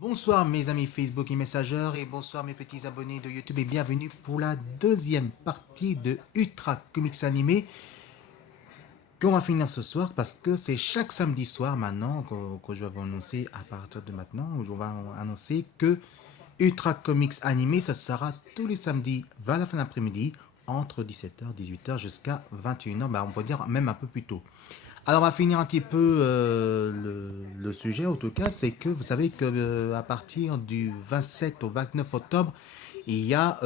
Bonsoir mes amis Facebook et Messenger et bonsoir mes petits abonnés de YouTube et bienvenue pour la deuxième partie de Ultra Comics Animé qu'on va finir ce soir parce que c'est chaque samedi soir maintenant que je vais vous annoncer à partir de maintenant où on va annoncer que Ultra Comics Animé ça sera tous les samedis vers la fin de l'après-midi entre 17h 18h jusqu'à 21h, bah on peut dire même un peu plus tôt. Alors, on va finir un petit peu le sujet, en tout cas, c'est que vous savez que à partir du 27 au 29 octobre, il y a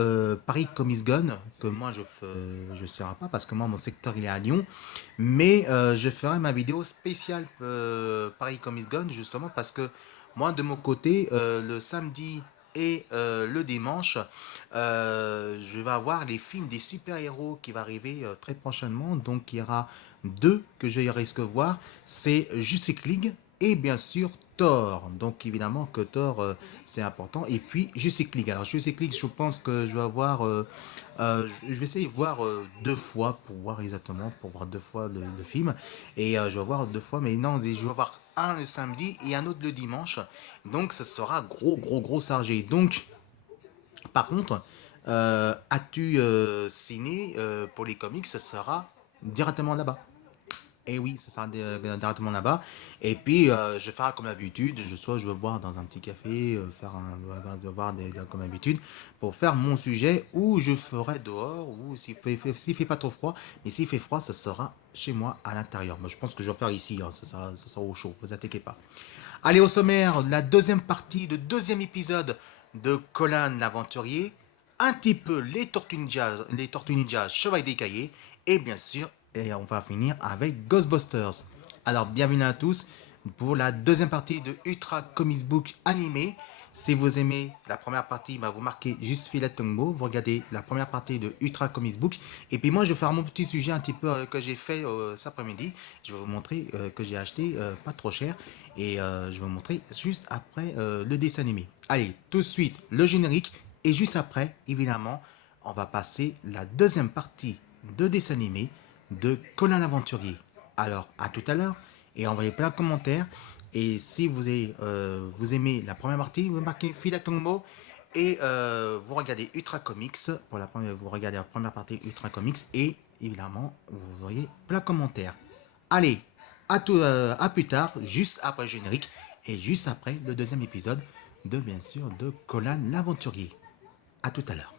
Paris Comics Gone, que moi je serai pas parce que moi mon secteur il est à Lyon, mais je ferai ma vidéo spéciale Paris Comics Gone justement parce que moi de mon côté, le samedi et le dimanche, je vais avoir les films des super-héros qui va arriver très prochainement. Donc il y aura deux que je risque de voir, c'est Justice League et bien sûr Thor. Donc évidemment que Thor c'est important. Et puis Justice League. Alors Justice League, je pense que je vais avoir je vais essayer de voir deux fois pour voir exactement, pour voir deux fois le film. Et je vais voir deux fois, mais non, je vais voir un le samedi et un autre le dimanche. Donc ce sera gros chargé. Donc par contre, as-tu ciné pour les comics, ça sera directement là-bas. Et oui, ça sera directement là-bas. Et puis, je ferai comme d'habitude. Je vais voir dans un petit café, comme d'habitude, pour faire mon sujet, ou je ferai dehors, ou s'il fait pas trop froid. Mais s'il fait froid, ça sera chez moi à l'intérieur. Moi, je pense que je vais faire ici. Hein, ça sera au chaud, vous inquiétez pas. Allez, au sommaire, la deuxième partie, le deuxième épisode de Conan l'Aventurier. Un petit peu les Tortues Ninja, Chevalier des Cahiers. Et bien sûr, et on va finir avec Ghostbusters. Alors, bienvenue à tous pour la deuxième partie de Ultra Comics Book animé. Si vous aimez la première partie, bah vous marquez juste Filet Tongbo, vous regardez la première partie de Ultra Comics Book. Et puis moi, je vais faire mon petit sujet un petit peu que j'ai fait cet après-midi. Je vais vous montrer que j'ai acheté pas trop cher. Et je vais vous montrer juste après le dessin animé. Allez, tout de suite, le générique. Et juste après, évidemment, on va passer la deuxième partie de dessin animé de Conan l'Aventurier. Alors, à tout à l'heure et envoyez plein de commentaires. Et si vous aimez la première partie, vous marquez Filatongo et vous regardez Ultra Comics. Vous regardez la première partie Ultra Comics et évidemment, vous voyez plein de commentaires. Allez, à plus tard, juste après le générique et juste après le deuxième épisode de bien sûr de Conan l'Aventurier. À tout à l'heure.